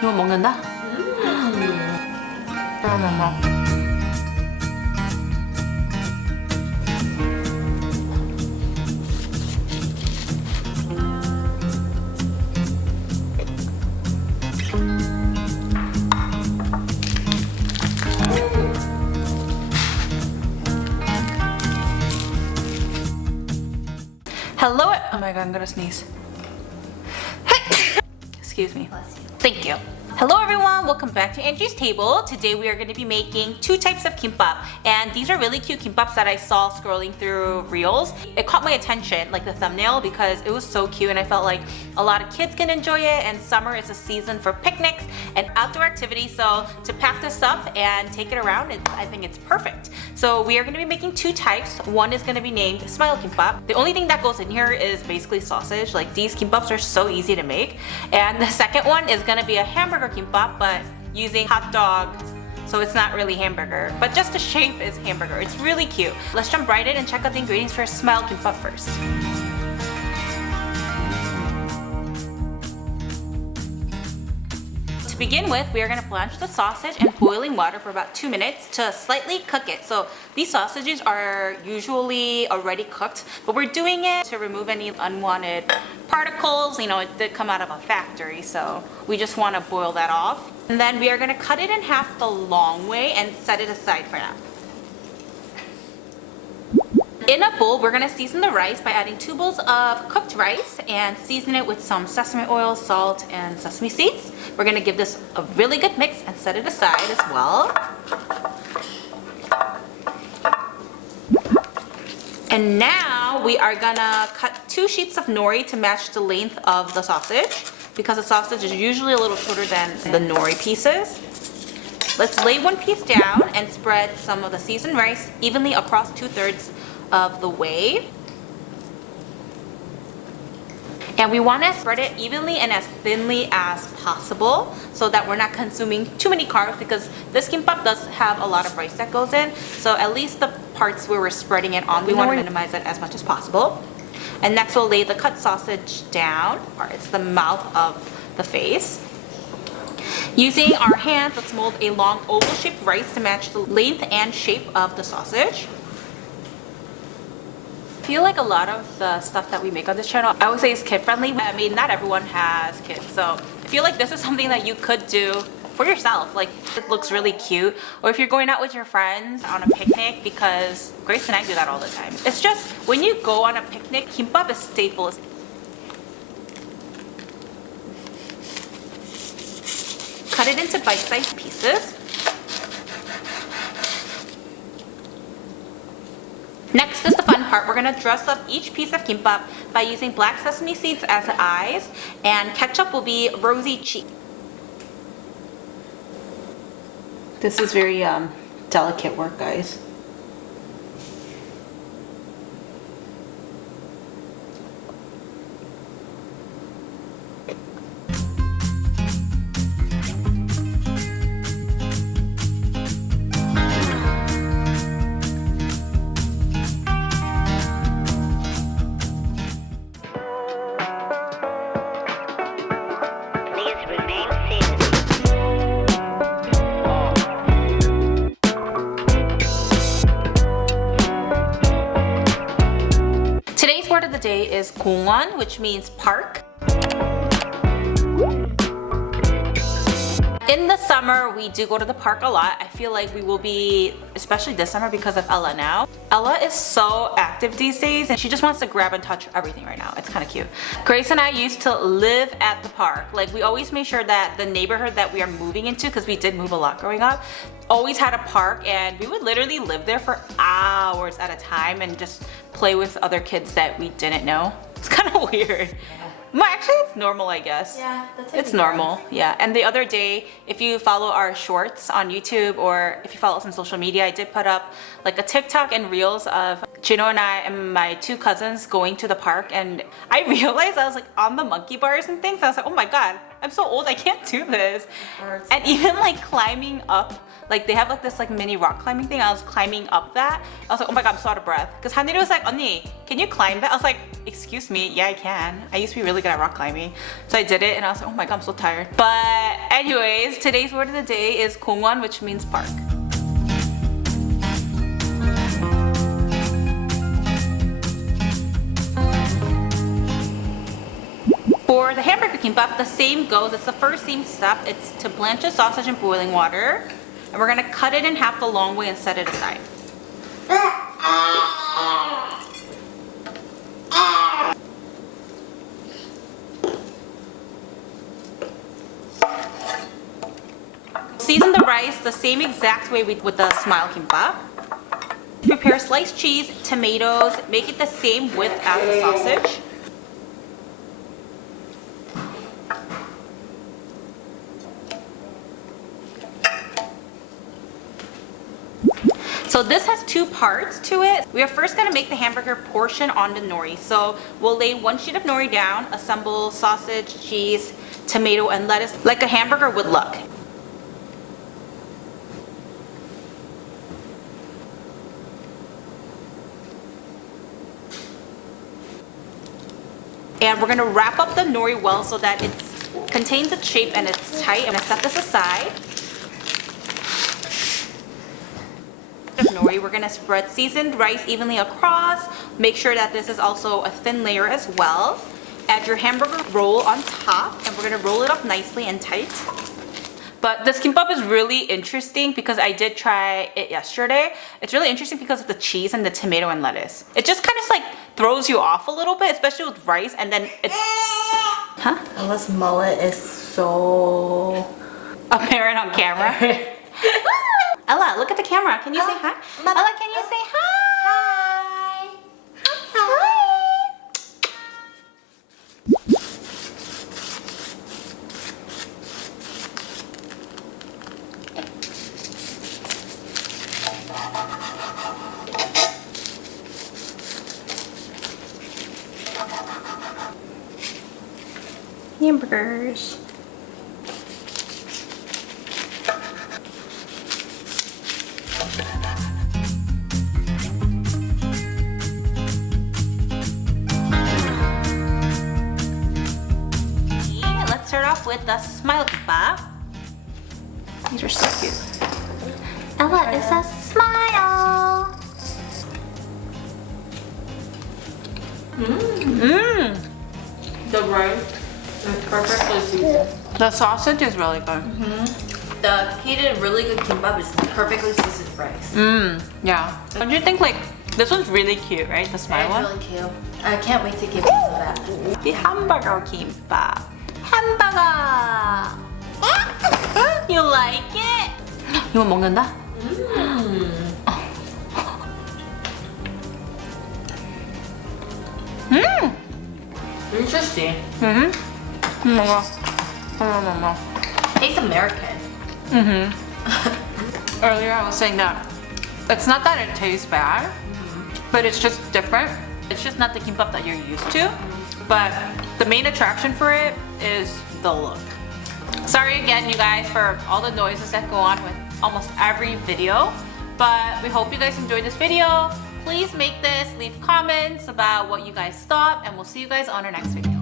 이거 먹는다? Hello. Oh my god, I'm gonna sneeze. Excuse me. Thank you. Hello everyone, welcome back to Angie's Table. Today we are going to be making two types of kimbap, and these are really cute kimbaps that I saw scrolling through reels. It caught my attention, like the thumbnail, because it was so cute and I felt like a lot of kids can enjoy it, and summer is a season for picnics and outdoor activities, so to pack this up and take it around, I think it's perfect. So we are going to be making two types. One is going to be named Smile Kimbap. The only thing that goes in here is basically sausage. Like, these kimbaps are so easy to make. And the second one is going to be a Hamburger Kimbap, but using hot dog, so it's not really hamburger, but just the shape is hamburger. It's really cute. Let's jump right in and check out the ingredients for Smile Kimbap first. To begin with, we are going to blanch the sausage in boiling water for about 2 minutes to slightly cook it. So these sausages are usually already cooked, but we're doing it to remove any unwanted particles. You know, it did come out of a factory, so we just want to boil that off. And then we are going to cut it in half the long way and set it aside for now. In a bowl, we're going to season the rice by adding 2 bowls of cooked rice and season it with some sesame oil, salt, and sesame seeds. We're going to give this a really good mix and set it aside as well. And now we are going to cut 2 sheets of nori to match the length of the sausage, because the sausage is usually a little shorter than the nori pieces. Let's lay one piece down and spread some of the seasoned rice evenly across 2/3 of the way. And we want to spread it evenly and as thinly as possible so that we're not consuming too many carbs, because this kimbap does have a lot of rice that goes in. So at least the parts where we're spreading it on, we want to minimize it as much as possible. And next we'll lay the cut sausage down, or it's the mouth of the face. Using our hands, let's mold a long oval-shaped rice to match the length and shape of the sausage. I feel like a lot of the stuff that we make on this channel, I would say, is kid friendly. I mean, not everyone has kids, so I feel like this is something that you could do for yourself. Like, it looks really cute, or if you're going out with your friends on a picnic, because Grace and I do that all the time. It's just, when you go on a picnic, kimbap is staple. Cut it into bite-sized pieces. Next is the fun part. We're going to dress up each piece of kimbap by using black sesame seeds as the eyes, and ketchup will be rosy cheeks. This is very delicate work, guys. Today's word of the day is 공원, which means park. In the summer, we do go to the park a lot. I feel like we will be, especially this summer because of Ella now. Ella is so active these days and she just wants to grab and touch everything right now. It's kind of cute. Grace and I used to live at the park. Like, we always made sure that the neighborhood that we are moving into, because we did move a lot growing up, always had a park, and we would literally live there for hours at a time and just play with other kids that we didn't know. It's kind of weird. Well, actually, it's normal, I guess. Yeah, it's normal. Yeah, and the other day, if you follow our shorts on YouTube, or if you follow us on social media, I did put up like a TikTok and reels of Jino and I and my 2 cousins going to the park, and I realized I was like on the monkey bars and things. I was like, oh my god, I'm so old, I can't do this. And even like climbing up, like they have like this like mini rock climbing thing. I was climbing up that. I was like, oh my god, I'm so out of breath. Because Haniri was like, 언니, can you climb that? I was like, excuse me, yeah I can. I used to be really good at rock climbing. So I did it and I was like, oh my god, I'm so tired. But Anyways, today's word of the day is 공원, which means park. For the hamburger kimbap, the same goes. It's the first same step. It's to blanch the sausage in boiling water. And we're gonna cut it in half the long way and set it aside. Season the rice the same exact way with the smile kimbap. Prepare sliced cheese, tomatoes, make it the same width as the sausage. So this has two parts to it. We are first gonna make the hamburger portion on the nori. So we'll lay one sheet of nori down, assemble sausage, cheese, tomato, and lettuce like a hamburger would look. And we're gonna wrap up the nori well so that it contains its shape and it's tight. I'm gonna set this aside. Nori, we're gonna spread seasoned rice evenly across. Make sure that this is also a thin layer as well. Add your hamburger roll on top, and we're gonna roll it up nicely and tight. But this kimbap is really interesting because I did try it yesterday. It's really interesting because of the cheese and the tomato and lettuce. It just kind of like throws you off a little bit, especially with rice, and then it's... Huh? Ella's mullet is so... apparent on camera. Ella, look at the camera. Can you say hi? Ella, can you say hi? Hi. Hamburgers. Start off with the smile kimbap. These are so cute. Ella is a smile. The rice is perfectly seasoned. The sausage is really good. The heated really good kimbap is perfectly seasoned rice. Yeah. Don't you think like this one's really cute, right? The smile one. It's really cute. I can't wait to give you that. The hamburger kimbap. Hamburger. You like it? 이거 먹는다? Interesting. 먹어. Tastes American. Earlier I was saying that it's not that it tastes bad, but it's just different. It's just not the kimbap that you're used to. But the main attraction for it is the look. Sorry again, you guys, for all the noises that go on with almost every video. But we hope you guys enjoyed this video. Please make this, leave comments about what you guys thought, and we'll see you guys on our next video.